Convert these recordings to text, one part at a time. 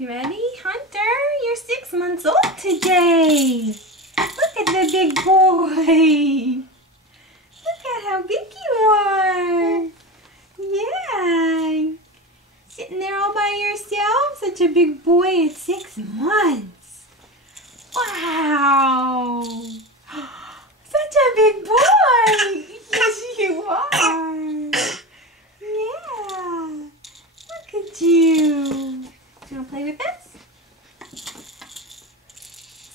You ready? Hunter, you're 6 months old today. Look at the big boy. Look at how big you are. Yeah. Sitting there all by yourself? Such a big boy at 6 months. Wow. Such a big boy. Yes, you are. Yeah. Look at you. You want to play with this?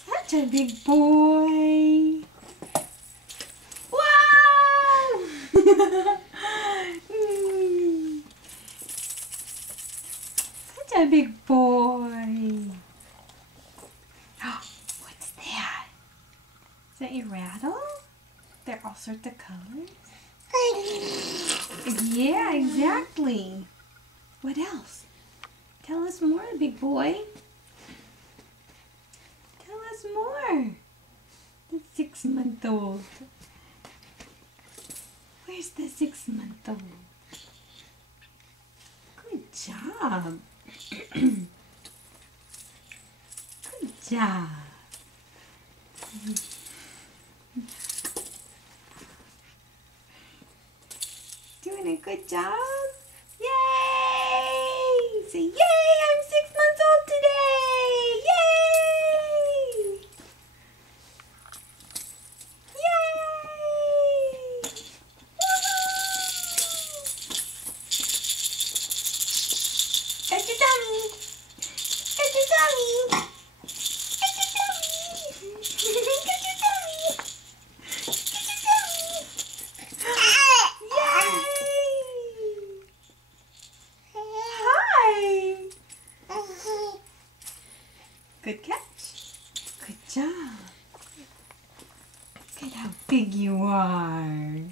Such a big boy. Wow! Such a big boy. What's that? Is that your rattle? There are all sorts of colors. Yeah, exactly. What else? Tell us more, big boy. Tell us more. The 6-month-old. Where's the 6-month-old? Good job. Good job. Doing a good job? Yay! Say yay! I'm 6 months old today! Yay! Yay! Woohoo! At your tummy! At your tummy! At your tummy! At your tummy! At your tummy! Yay! Hi! Good catch. Good job. Look at how big you are.